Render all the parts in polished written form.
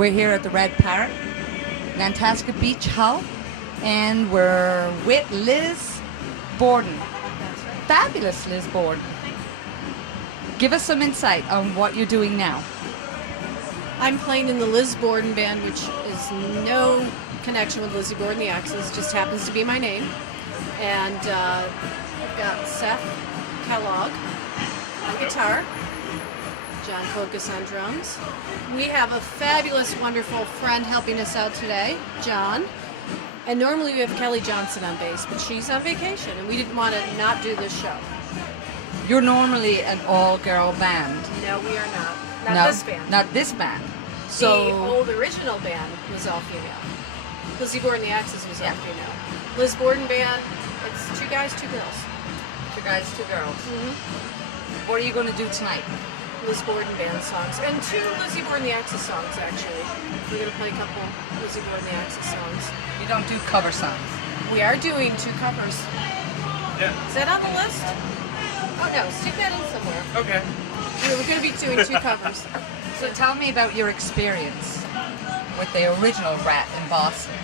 We're here at the Red Parrot, Nantasket Beach, Hull, and we're with Liz Borden. That's right. Fabulous Liz Borden. Give us some insight on what you're doing now. I'm playing in the Liz Borden band, which is no connection with Lizzie Borden the Axes, just happens to be my name. And I've got Seth Kellogg on guitar, John Kokas on drums. We have a fabulous, wonderful friend helping us out today, John. And normally we have Kelly Johnson on bass, but she's on vacation, and we didn't want to not do this show. You're normally an all-girl band. No, we are not. Not No, this band. Not this band. The So, old original band was all female. Lizzie Borden the Axes was all Yeah. female. Liz Borden band, it's 2 guys, 2 girls. 2 guys, 2 girls. Mm-hmm. What are you going to do tonight? Liz Borden band songs, and 2 Lizzie Borden the Axes songs actually. We're going to play a couple Lizzie Borden the Axes songs. You don't do cover songs. We are doing 2 covers. Yeah. Is that on the list? Oh no, stick that in somewhere. Okay. We're going to be doing 2 covers. So tell me about your experience with the original Rat in Boston.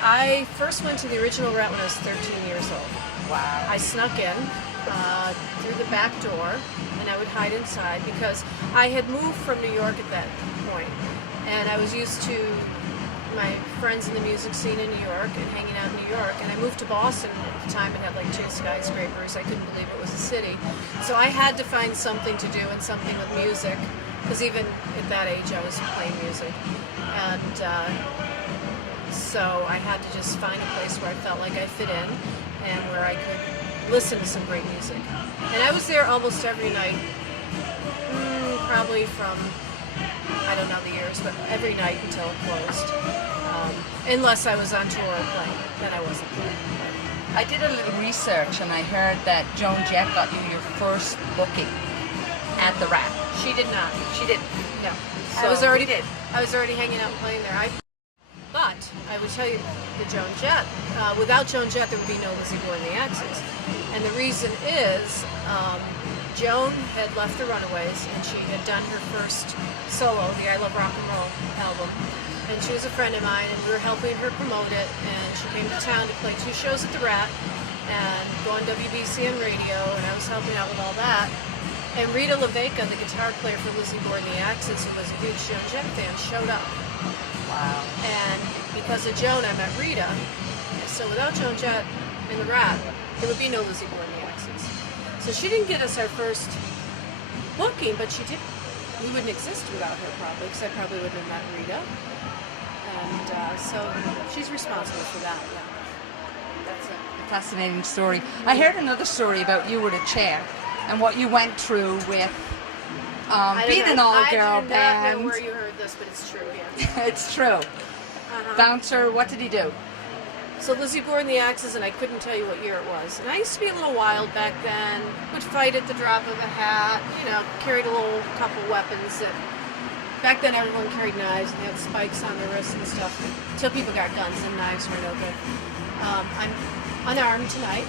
I first went to the original Rat when I was 13 years old. Wow. I snuck in through the back door, and I would hide inside because I had moved from New York at that point, and I was used to my friends in the music scene in New York and hanging out in New York. And I moved to Boston at the time. It had like 2 skyscrapers. I couldn't believe it was a city. So I had to find something to do and something with music, because even at that age I was playing music. And so I had to just find a place where I felt like I fit in and where I could listen to some great music. And I was there almost every night, probably from, I don't know the years, but every night until it closed. Unless I was on tour or playing, then I wasn't playing. I did a little research and I heard that Joan Jett got you your first booking at the Rat. She did not. She didn't. No. So I was already who did? I was already hanging out and playing there. But I would tell you the Joan Jett. Without Joan Jett, there would be no Lizzie Borden the Axes. And the reason is Joan had left the Runaways and she had done her first solo, the I Love Rock and Roll album. And she was a friend of mine, and we were helping her promote it. And she came to town to play 2 shows at the Rat and go on WBCN radio, and I was helping out with all that. And Rita LaVeca, the guitar player for Lizzie Borden the Axes, who was a huge Joan Jett fan, showed up. Wow. And because of Joan, I met Rita. So without Joan Jett in the Rat, there would be no Lizzie Borden the Axes. So she didn't get us our first booking, but she did. We wouldn't exist without her probably, because I probably wouldn't have met Rita. And so she's responsible for that. Yeah. That's a fascinating story. I heard another story about you with a chair and what you went through with being an all-girl I do not band. know where you heard this, but it's true. Yeah. It's true. Bouncer, what did he do? So Lizzie Borden the Axes, and I couldn't tell you what year it was. And I used to be a little wild back then. Would fight at the drop of a hat. You know, carried a little couple weapons. That back then everyone carried knives and they had spikes on their wrists and stuff. Until people got guns and knives were no good. I'm unarmed tonight.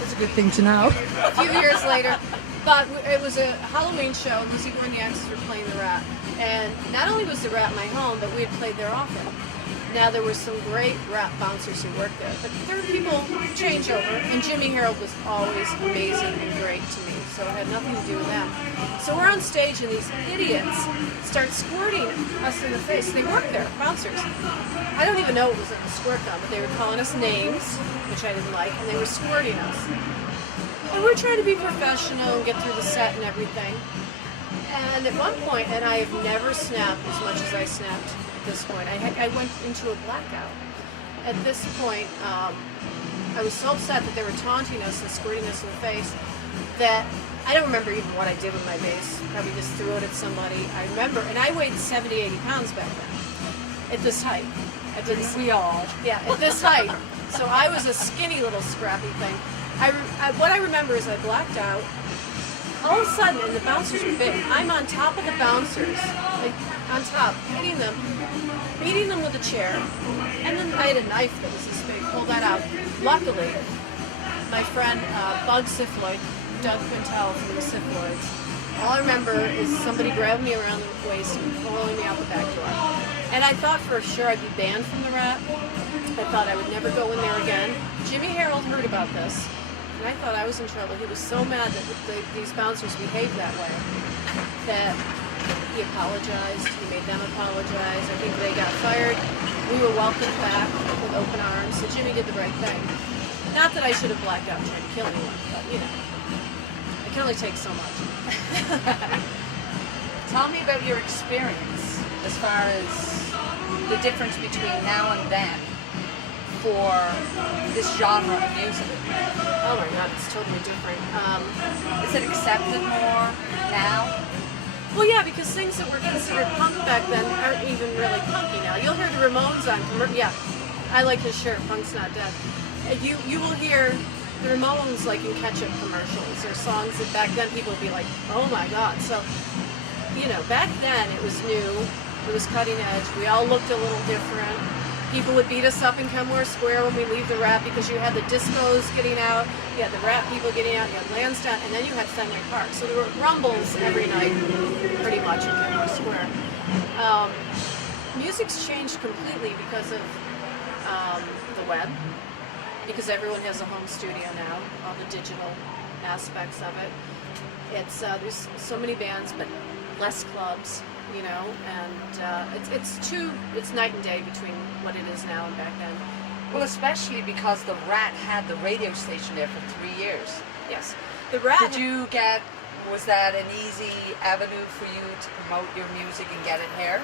That's a good thing to know. A few years later. But it was a Halloween show. Lizzie Borden the Axes were playing the Rat. And not only was the Rat my home, but we had played there often. Now, there were some great Rat bouncers who worked there, but there were people change over, and Jimmy Harold was always amazing and great to me, so it had nothing to do with them. So we're on stage, and these idiots start squirting us in the face. They work there, bouncers. I don't even know what was in the squirt gun, but they were calling us names, which I didn't like, and they were squirting us. And we're trying to be professional and get through the set and everything. And at one point, and I have never snapped as much as I snapped at this point, I went into a blackout. At this point, I was so upset that they were taunting us and squirting us in the face that I don't remember even what I did with my bass. Probably just threw it at somebody. I remember, and I weighed 70, 80 pounds back then, at this height. We all. Yeah, at this height. So I was a skinny little scrappy thing. What I remember is I blacked out. All of a sudden, and the bouncers were big, I'm on top of the bouncers, like on top, hitting them, beating them with a chair, and then I had a knife that was this big, pulled that out. Luckily, my friend Bug Syphloid, Doug Quintel from the Syphloids, All I remember is somebody grabbing me around the waist and pulling me out the back door. And I thought for sure I'd be banned from the Rat. I thought I would never go in there again. Jimmy Harold heard about this, and I thought I was in trouble. He was so mad that these bouncers behaved that way that he apologized. He made them apologize. I think they got fired. We were welcomed back with open arms, so Jimmy did the right thing. Not that I should have blacked out and tried to kill anyone, but you know, I can only take so much. Tell me about your experience as far as the difference between now and then for this genre of music. Oh my God, it's totally different. Is it accepted more now? Well, yeah, because things that were considered punk back then aren't even really punky now. You'll hear the Ramones on yeah, I like his shirt, Punk's Not Dead. You will hear the Ramones like in ketchup commercials or songs that back then people would be like, oh my God. So, you know, back then it was new, it was cutting edge, we all looked a little different. People would beat us up in Kenmore Square when we leave the Rat because you had the discos getting out, you had the Rat people getting out, you had Lansdowne, and then you had Fenway Park. So there were rumbles every night, pretty much in Kenmore Square. Music's changed completely because of the web, because everyone has a home studio now, all the digital aspects of it. It's there's so many bands, but less clubs. You know, and it's night and day between what it is now and back then. Well, especially because the Rat had the radio station there for 3 years. Yes, the Rat. Was that an easy avenue for you to promote your music and get it here?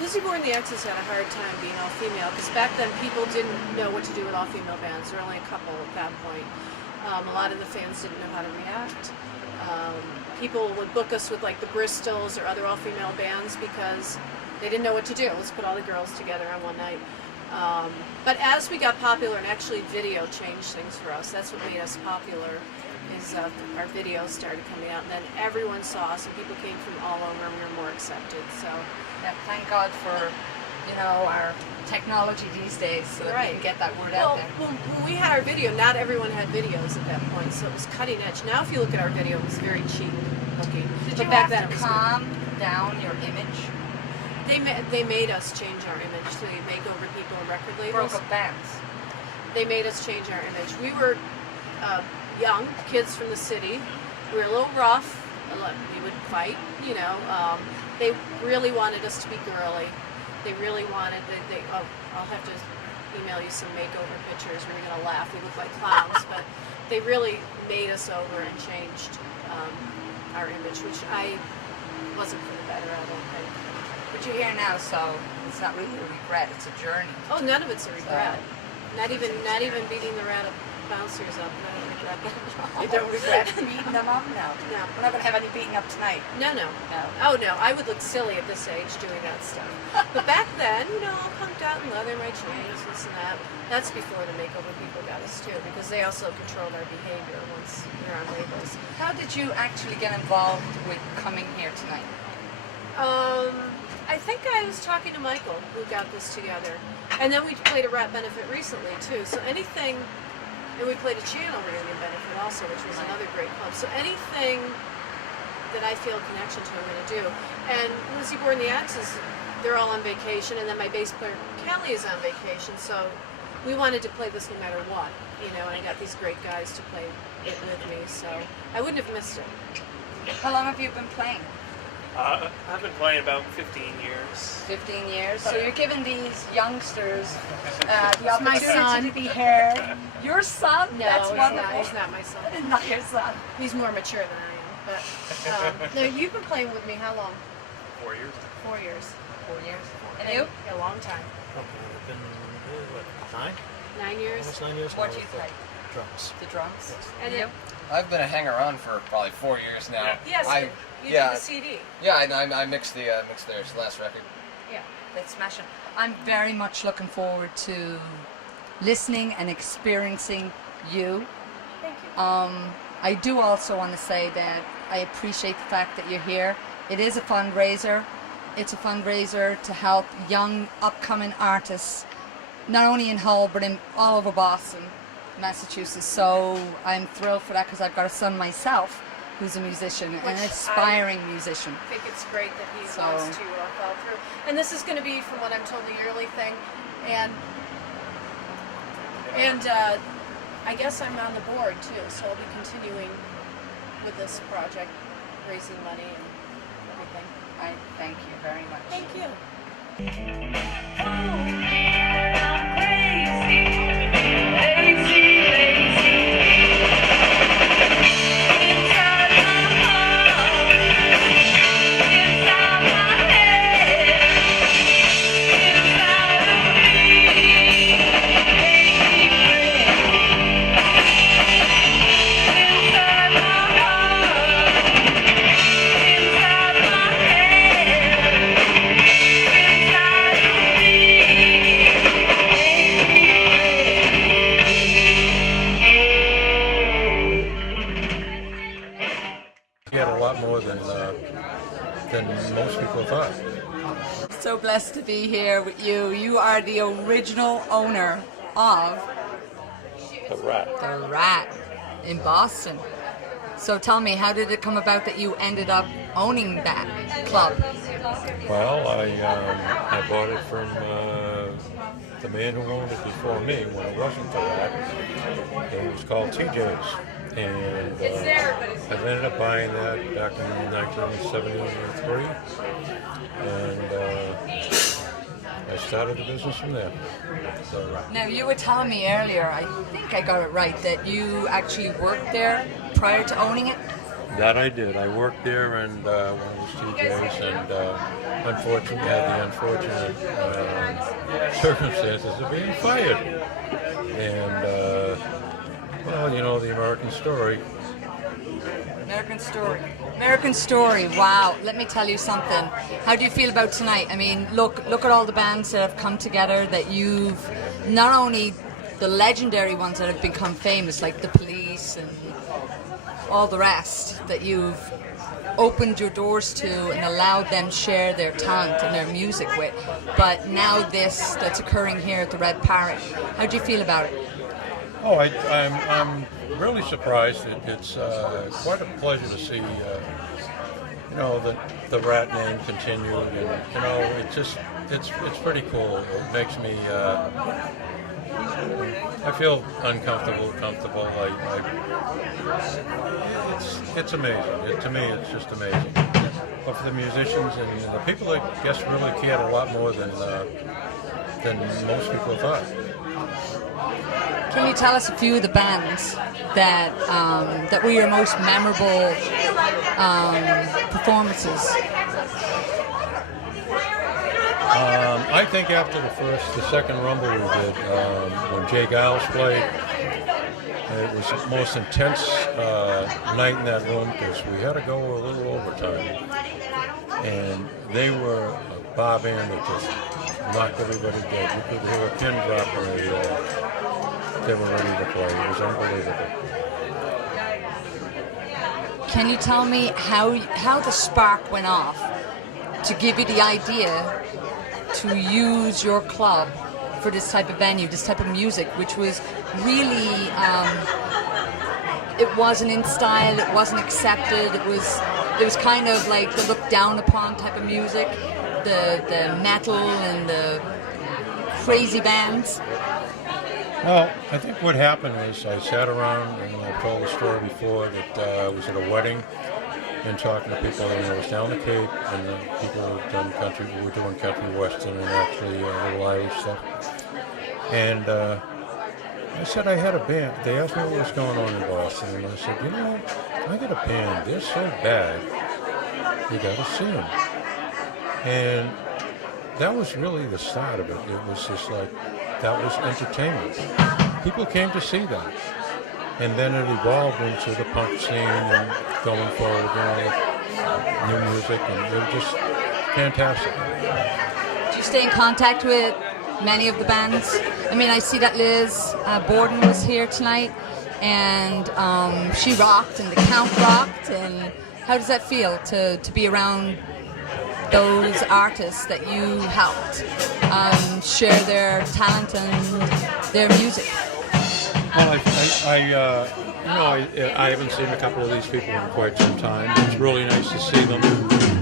Lizzie Borden the X's had a hard time being all female because back then people didn't know what to do with all female bands. There were only a couple at that point. A lot of the fans didn't know how to react. People would book us with like the Bristols or other all-female bands because they didn't know what to do. Let's put all the girls together on one night. But as we got popular, and actually video changed things for us, that's what made us popular, is our videos started coming out, and then everyone saw us, and people came from all over, and we were more accepted. So, yeah, thank God for, you know, our technology these days, so that we can get that word out there. Well, when we had our video, not everyone had videos at that point, so it was cutting edge. Now, if you look at our video, it was very cheap looking. Did you have to calm down your image? They made us change our image to make over people and record labels. Broke up bands. They made us change our image. We were young kids from the city. We were a little rough. We would fight, you know. They really wanted us to be girly. They really wanted, I'll have to email you some makeover pictures where you're going to laugh. We look like clowns, but they really made us over and changed our image, which I wasn't for the better, I don't think. But you're here now, so it's not really a regret, it's a journey. Oh, none of it's a regret. Not even beating the Rat of bouncers up. I don't regret that. You don't regret beating them up? No. No. We're not going to have any beating up tonight. No. Oh, no. I would look silly at this age doing that stuff. But back then, you know, all punked out in leather, my chains, this and that. That's before the makeover people got us, too, because they also controlled our behavior once we were on labels. How did you actually get involved with coming here tonight? I think I was talking to Michael, who got this together. And then we played a Rat benefit recently, too. So anything... And we played a Channel reunion benefit also, which was another great club. So anything that I feel a connection to, I'm going to do. And Lizzie Borden the Axes, they're all on vacation, and then my bass player Kelly is on vacation. So we wanted to play this no matter what, you know. And I got these great guys to play it with me, so I wouldn't have missed it. How long have you been playing? I've been playing about 15 years. 15 years. So you're giving these youngsters the my opportunity son. to be heard. Your son? No, That's wonderful. he's not my son. Not your son. He's more mature than I am. But no, you've been playing with me how long? 4 years. 4 years. 4 years. And you? A long time. I've been, what, 9? 9 years. Almost 9 years. What now do you with play? Drums. The drums. And you? I've been a hanger-on for probably 4 years now. Yes, you did the CD. Yeah, I mixed their last record. Yeah. Let's smash it. I'm very much looking forward to listening and experiencing you. Thank you. I do also want to say that I appreciate the fact that you're here. It is a fundraiser. It's a fundraiser to help young, upcoming artists, not only in Hull, but in all over Boston, Massachusetts. So I'm thrilled for that because I've got a son myself who's a musician, an Which aspiring musician. I think it's great that he So- wants to follow through. And this is going to be, from what I'm told, a yearly thing. And I guess I'm on the board too, so I'll be continuing with this project, raising money and everything. I thank you very much. Thank you. Get a lot more than most people thought. So blessed to be here with you. You are the original owner of The Rat. The Rat in Boston. So tell me, how did it come about that you ended up owning that club? Well, I bought it from the man who owned it before me when it wasn't The Rat. It was called TJ's. And I ended up buying that back in 1973. And I started the business from there. So, Now, you were telling me earlier, I think I got it right, that you actually worked there prior to owning it? that I did. I worked there and when it was TJ's, and unfortunately had the unfortunate circumstances of being fired. And well, you know the American story. American Story. American Story, wow. Let me tell you something. How do you feel about tonight? I mean, look at all the bands that have come together, that you've, not only the legendary ones that have become famous, like The Police and all the rest, that you've opened your doors to and allowed them share their talent and their music with. But now this that's occurring here at the Red Parrot, how do you feel about it? Oh, I'm really surprised. It's quite a pleasure to see, you know, the Rat name continued, and you know, it's pretty cool. It makes me, I feel uncomfortable, comfortable. It's amazing. To me, it's just amazing. But for the musicians and the people that I guess really cared a lot more than most people thought. Can you tell us a few of the bands that that were your most memorable performances? I think after the second Rumble we did, when Jay Giles played, it was the most intense night in that room because we had to go a little overtime. And they were a bar band that just knocked everybody dead. You could hear a pin drop and they were ready to play. It was unbelievable. Can you tell me how the spark went off to give you the idea to use your club for this type of venue, this type of music, which was really, it wasn't in style, it wasn't accepted, it was kind of like the looked down upon type of music, the metal and the crazy bands? Well, I think what happened is I sat around, and I've told the story before, that I was at a wedding and talking to people, and I was down the Cape, and the people were doing country western and actually a little Irish stuff. And I said I had a band. They asked me what was going on in Boston, and I said, you know, I got a band. They're so bad, you got to see them. And that was really the start of it. It was just like, that was entertainment. People came to see that. And then it evolved into the punk scene and going forward, you know, new music, and it was just fantastic. Do you stay in contact with many of the bands? I mean, I see that Liz Borden was here tonight, and she rocked, and the Count rocked, and how does that feel to be around those artists that you helped share their talent and their music? Well, I haven't seen a couple of these people in quite some time. It's really nice to see them,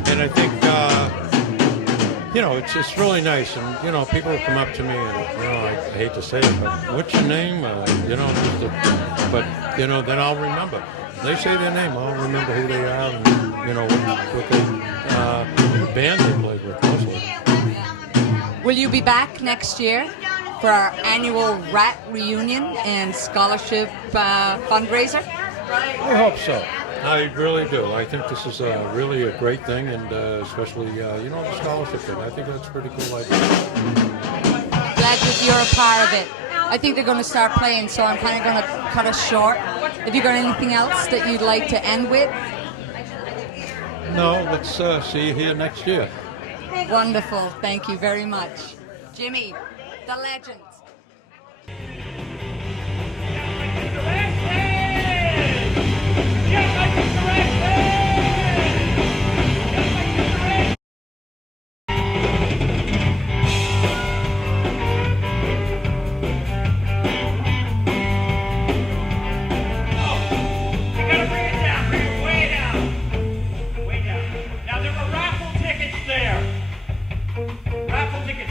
and I think it's really nice. And people come up to me, and I hate to say it, but what's your name? But then I'll remember. They say their name, I'll remember who they are, and what band they played with mostly. Will you be back next year for our annual Rat Reunion and Scholarship fundraiser? I hope so. I really do. I think this is really a great thing, and especially, the scholarship thing. I think that's a pretty cool idea. Glad that you're a part of it. I think they're going to start playing, so I'm kind of going to cut us short. Have you got anything else that you'd like to end with? No, let's see you here next year. Wonderful. Thank you very much. Jimmy, the legend.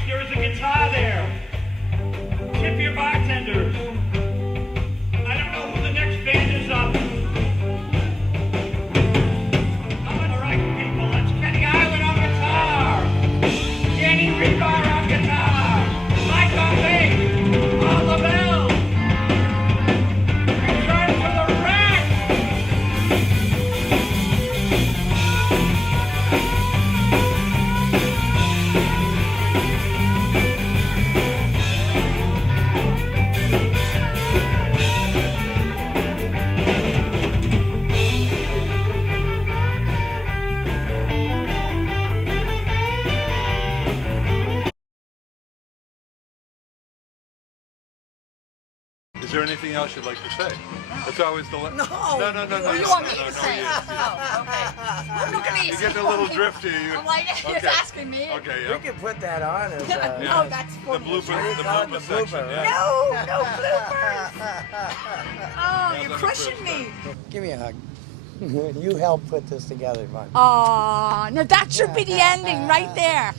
There is a guitar there. Tip your bartenders. I don't know who the next band is up. All right, people, that's Kenny Island on guitar. Danny Rebar on guitar. Mike on bass. On the bell. Return to the Rat. Is there anything else you'd like to say? It's always the... No, no. What do you want me to say? You, Oh, okay. I'm not going to you're getting a little drifty. I'm like, he's asking me. Okay, We could put that on as a... No, that's The for blooper, the call it blooper the section, blooper, yeah. No bloopers. Oh, you're crushing me. Give me a hug. You helped put this together, Mark. Oh, no, that should be the ending right there.